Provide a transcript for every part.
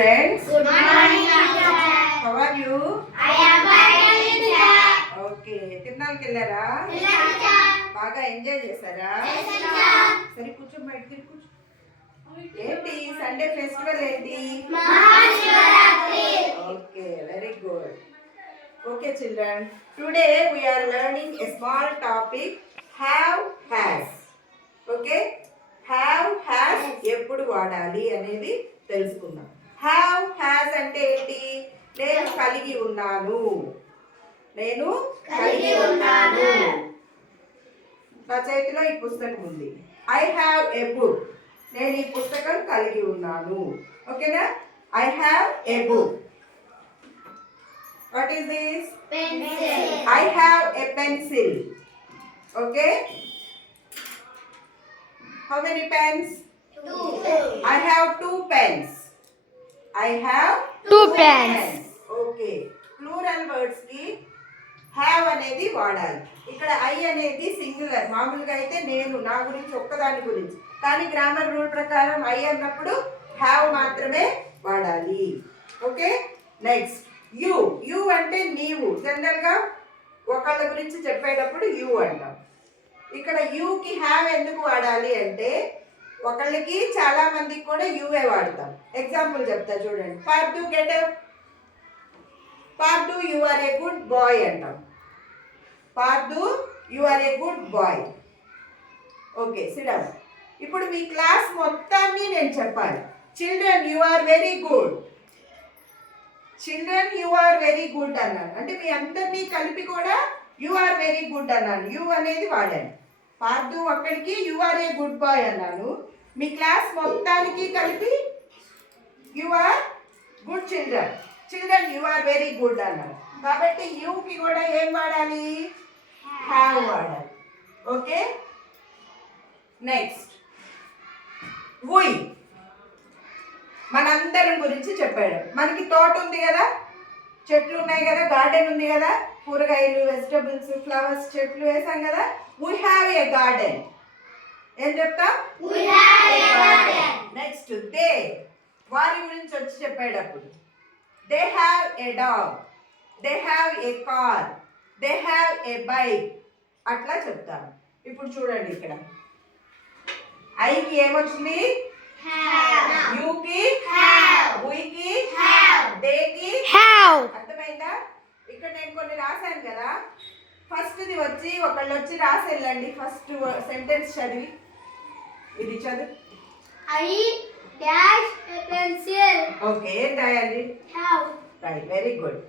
Friends, good morning, teacher. How are you? I am fine, teacher. Okay, తిరునాళ్ళకి వెళ్ళారా? వెళ్ళాం, teacher. బాగా ఎంజాయ్ చేశారా? Yes, teacher. సరే కూర్చో, బయటికి కూర్చో. ఏంటి సండే ఫెస్టివల్ ఏంటి? Mahashivratri. Okay, very good. Okay, children. Today we are learning a small topic. Have, has. Okay? Have, has ఎప్పుడు వాడాలి అనేది తెలుసుకుందాం. Have, has అంటే ఏంటి? నేను కలిగి ఉన్నాను. నేను కలిగి ఉన్నాను. నా చేతిలో ఈ పుస్తకం ఉంది. I have a book. నేను ఈ పుస్తకం కలిగి ఉన్నాను. ఓకేనా? I have a book. What is this? Pencil. I have a pencil. Okay? How many pens? Two. I have 2 pens. I have 2 pens. Okay. Plural words కి have అనేది వాడాలి. ఇక్కడ I అనేది సింగులర్. మామూలుగా అయితే నేను నా గురించి ఒక్కదాని గురించి. కానీ గ్రామర్ రూల్ ప్రకారం I అన్నప్పుడు have మాత్రమే వాడాలి. ఓకే? నెక్స్ట్ యు అంటే నీవు. జనరల్ గా ఒకళ్ళ గురించి చెప్పేటప్పుడు యు అంటాం. ఇక్కడ యూకి హ్యావ్ ఎందుకు వాడాలి అంటే ఒకళ్ళకి చాలా మందికి కూడా యూఏ వాడతాం. ఎగ్జాంపుల్ చెప్తా చూడండి. Pardhu get up. Pardhu you are a good boy అంటాం. Pardhu you are a good boy. Okay, sit down. ఇప్పుడు మీ క్లాస్ మొత్తాన్ని నేను చెప్పాలి. Children you are very good. Children you are very good అన్నాను. అంటే మీ అందరినీ కలిపి కూడా యు ఆర్ వెరీ గుడ్ అన్నాను. యు అనేది వాడాను. పార్దు ఒక్కడికి you are a good boy అన్నాను. మీ క్లాస్ మొత్తానికి కలిపి you are good children. Children you are very good అన్నాను. కాబట్టి యూకి కూడా ఏం వాడాలి? హ్యావ్ వాడాలి. ఓకే, నెక్స్ట్ వి. మనందరం గురించి చెప్పాడు. మనకి తోట ఉంది కదా, చెట్లు ఉన్నాయి కదా, గార్డెన్ ఉంది కదా, కూరగాయలు, వెజిటబుల్స్, ఫ్లవర్స్ చెట్లు వేసాం కదా. We have a garden. ఏం చెప్తాం? We have a garden. Next they. వారి గురించి వచ్చి చెప్పేటప్పుడు they have a dog, they have a car, they have a bike అట్లా చెప్తాం. ఇప్పుడు చూడండి, ఇక్కడ ఐకి ఏమొచ్చింది? Have. యూకి Have. వీకి Have. దేకి Have. అర్థమైందా? ఇక్కడ నేను కొన్ని రాశాను కదా. ఫస్ట్ది వచ్చి ఒకళ్ళు వచ్చి రాసి వెళ్ళండి. ఫస్ట్ సెంటెన్స్ చదివి ఇది చదువు. I dash a pencil. Okay, ఏం రాయాలి? Have. Right, very good.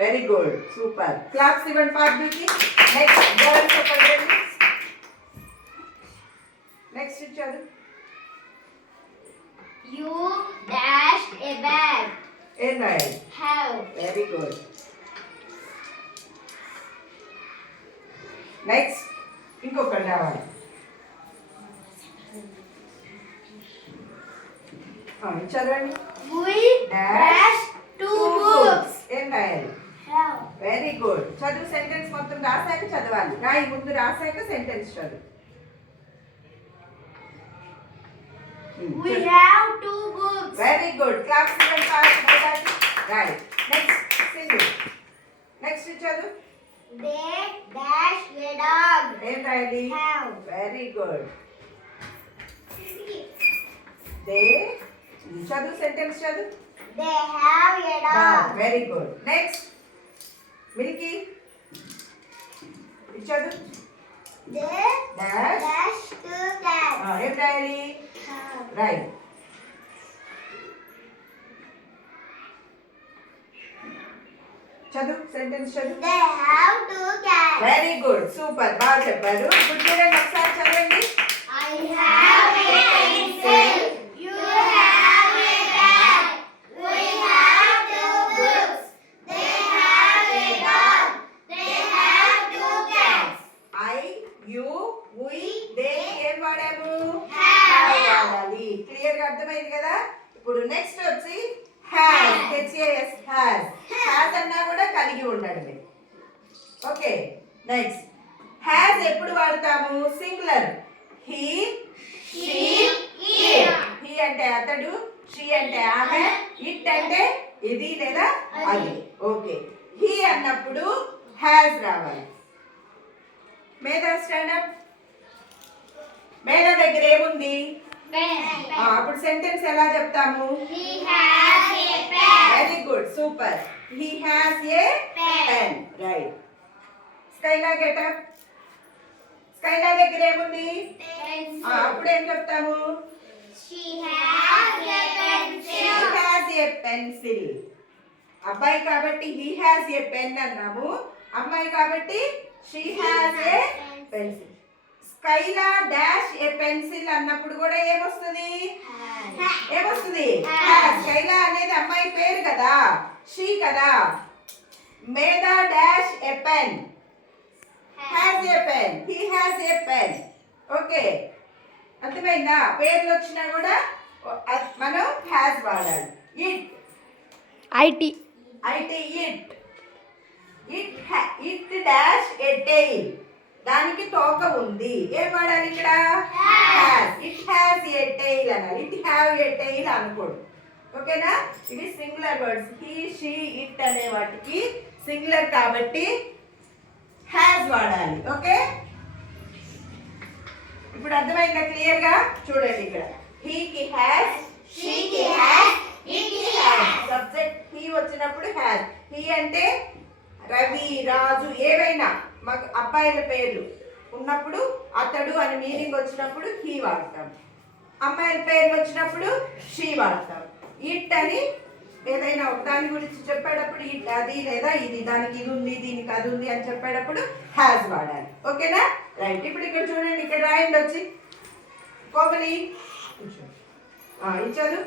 Very good, super. Claps ఇవ్వండి పార్వతికి. నెక్స్ట్ గర్ల్స్ చెప్పండి. నెక్స్ట్ చదువు. You dash a bag. ఏం రాయాలి? Have. Very good. నెక్స్ట్ ఇంకొకటి రావాలి. చదవండి. We dash 2 books. ఏం రాయాలి? Have. Very good. చదువు. సెంటెన్స్ మొత్తం రాసాక చదవాలి. రాయి ముందు రాసాక సెంటెన్స్ చదువు. We have 2 books. Very good. Claps ఇవ్వండి. రైట్. Next single. నెక్స్ట్ చదువు. They dash a dog. ఏం రాయాలి? Have. Very good. దే చదువు. సెంటెన్స్ చదువు. They have a dog. Very good. Next Milky చదువు. They dash. dash 2 cats. ఏం రాయాలి? Have. రైట్. చదువు. సెంటెన్స్ చదువు. They have 2 cats. Very good, super. బాగా చెప్పారు. ఇప్పుడు చూడండి, ఒకసారి చదవండి. I have a pencil. You have a bag. We have 2 books. They have a dog. They have 2 cats. I, you, we, they ఏం వాడాము? Have. వాడాలి. క్లియర్ గా అర్థమైంది కదా. ఇప్పుడు నెక్స్ట్ వచ్చి హ్యాస్. HAS has. హ్యాస్ అన్నా కూడా కలిగి ఉండడమే. ఓకే, నెక్స్ట్ హ్యాస్ ఎప్పుడు వాడతాము? Singular. He, she, it. He అంటే అతడు, షీ అంటే ఆమె, ఇట్ అంటే ఇది లేదా అది. ఓకే, హీ అన్నప్పుడు హ్యాస్ రావాలి. మేధా స్టాండప్. మేధా దగ్గర ఏముంది? అప్పుడు సెంటెన్స్ ఎలా చెప్తాము? He has a pen. Very good, super. He has a pen. Right. Skyla getup. Skyla దగ్గర ఏముంది? అప్పుడు ఏం చెప్తాము? She has a pencil. He has a pencil. అబ్బాయి కాబట్టి he has a pen అన్నాము. అమ్మాయి కాబట్టి she has a pencil. Skyla dash ఏ పెన్సిల్ అన్నప్పుడు కూడా ఏమొస్తుంది? ఏమొస్తుంది? స్కైలా అనేది అమ్మాయి పేరు కదా, షీ కదా. మేధా dash a pen, has a pen, he has a pen. Okay, అర్థమైందా? పేర్లు వచ్చినా కూడా మనం హ్యాస్ వాడాలి. It, IT IT it. It dash a tail, దానికి తోక ఉంది. ఏం వాడాలి ఇక్కడ? Has. It has a tail అనాలి. ఇట్ హ్యావ్ ఏ టెయిల్ అనకూడదు. ఓకేనా? ఇది singular words. He, she, it అనే వాటికి సింగులర్ కాబట్టి హ్యాస్ వాడాలి. ఓకే, ఇప్పుడు అర్థమైందా క్లియర్ గా? చూడండి ఇక్కడ హీకి has, She has, it has. Subject he వచ్చినప్పుడు హ్యాస్. హీ అంటే రవి, రాజు, ఏవైనా మాకు అబ్బాయిల పేర్లు ఉన్నప్పుడు అతడు అని మీనింగ్ వచ్చినప్పుడు హీ వాడతాం. అమ్మాయిల పేర్లు వచ్చినప్పుడు షీ వాడతాం. ఇట్ అని ఏదైనా దాని గురించి చెప్పేటప్పుడు ఇట్ అది లేదా ఇది, దానికి ఇది ఉంది, దీనికి అది ఉంది అని చెప్పేటప్పుడు హ్యాస్ వాడాలి. ఓకేనా? రైట్. ఇప్పుడు ఇక్కడ చూడండి, ఇక్కడ రాయండి వచ్చి. కోమలి ఇచ్చారు.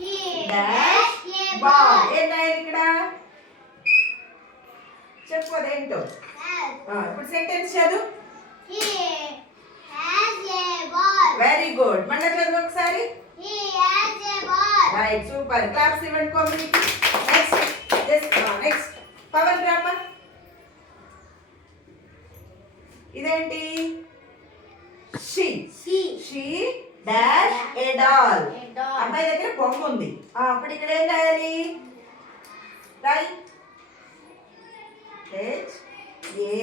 He dash has a ball. ball. ఏం రాయాలి ఇక్కడ? చెప్పు అదేంటో. Has. ఇప్పుడు సెంటెన్స్ చదువు. He has a ball. Very good. మళ్ళీ చదువు ఒకసారి. He has a ball. Right, super. Claps ఇవ్వండి కోమలికి. Next next Pavan Rama. ఇదేంటి? She. She dash a doll. A doll. అబ్బాయి దగ్గర బొమ్మ ఉంది. అప్పుడు ఇక్కడ ఏం రాయాలి? Right. H A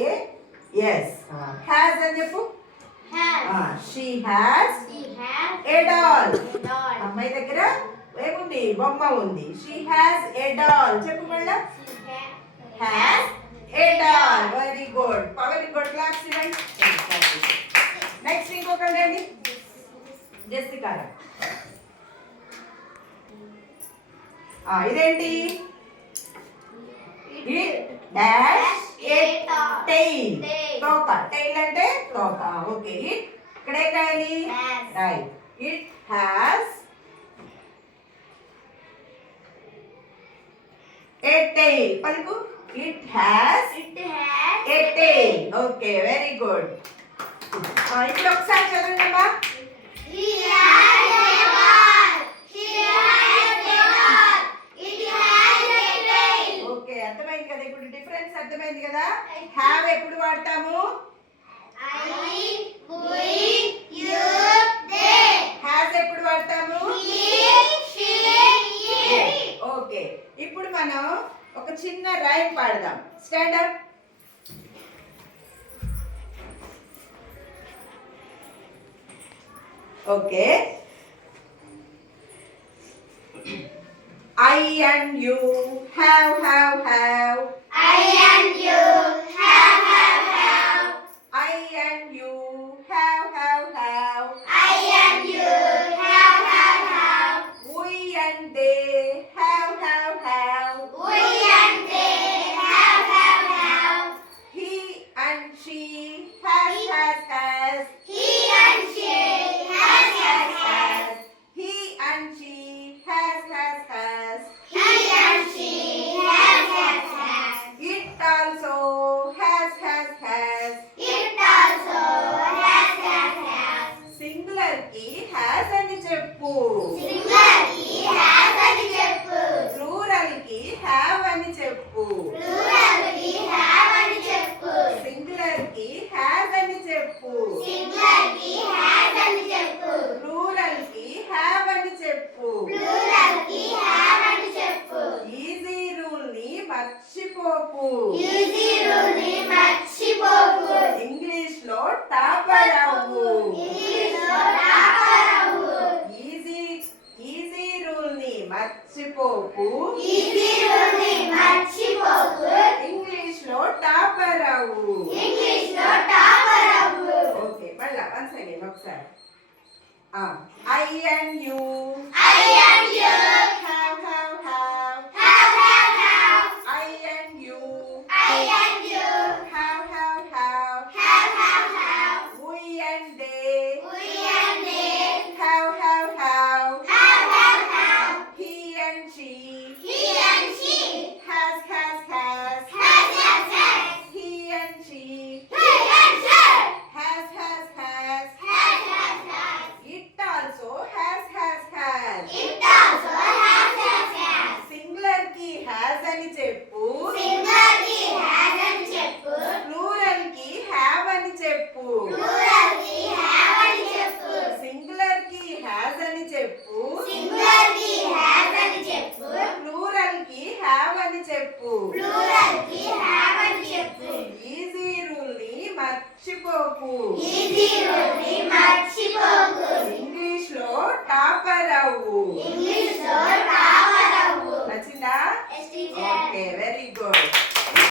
S. Has అని చెప్పు. Has. She has She has a doll. a doll. అమ్మాయి దగ్గర ఏముంది? బొమ్మ ఉంది. She has a doll. చెప్పు మళ్ళా. She has a doll. Very good. Pavan good. Claps ఇవ్వండి. నెక్స్ట్ ఇంకొకటి అండి, జెస్సికా. ఇదేంటి? It dash a tail. తోక. టెయిల్ అంటే తోక. ఓకే, ఇట్ ఇక్కడ ఏం రాయాలి? Has. రైట్. It has a tail. పలుకు. It has It has A tail. Okay, very good. ఇప్పుడు ఒకసారి చదవండి అమ్మా. He has a ball. She has a ball. It has a tail. Okay, అర్థమైంది కదా? ఇప్పుడు డిఫరెన్స్ అర్థమైంది కదా? హ్యావ్ ఎప్పుడు వాడతాము? I, we, you, they. Has ఎప్పుడు వాడతాము? He, she, it. ఓకే, ఇప్పుడు మనం ఒక చిన్న రైమ్ పాడదాం. Stand up. Okay. I and you have. I and you have. I and you have. I and you have. We and they have. We and they have. He and she has. He and she has. He and she has. He and she has. It also చెప్పు. సింగులర్ కి హ్యాస్ అని చెప్పు. ప్లూరల్ కి హ్యావ్ అని చెప్పు. ప్లూరల్ కి హ్యావ్ అని చెప్పు. ఈజీ రూల్ ని మర్చిపోకు. ఈజీ రూల్ ని మర్చిపోకు. ఇంగ్లీష్ లో టాపర్ అవ్వు. ఇంగ్లీష్ లో టాపర్ అవ్వు. ఈజీ రూల్ ని మర్చిపోకు. ఈజీ రూల్ ని మర్చిపోకు. ఇంగ్లీష్ లో టాపర్ అవ్వు. ఇంగ్లీష్ లో టాపర్ అవ్వు. ఓకే మళ్ళా వన్స్ అగైన్ ఒకసారి. I and you I and you have have. I and you I and you have. have. We and they We and they have. have. He and she He and she has. has. He and she He and she has. has. It also has. It also has. Singular కి has అని చెప్పు. Singular ki has అని చెప్పు. ప్లూరల్ కి have అని చెప్పు. Plural ki have అని చెప్పు. సింగులర్ కి has అని చెప్పు. Singular ki has అని చెప్పు. ప్లూరల్ కి have అని చెప్పు. Plural ki have అని చెప్పు. ఈజీ రూల్ ని మర్చిపోకు. Easy rule ni మర్చిపోకు.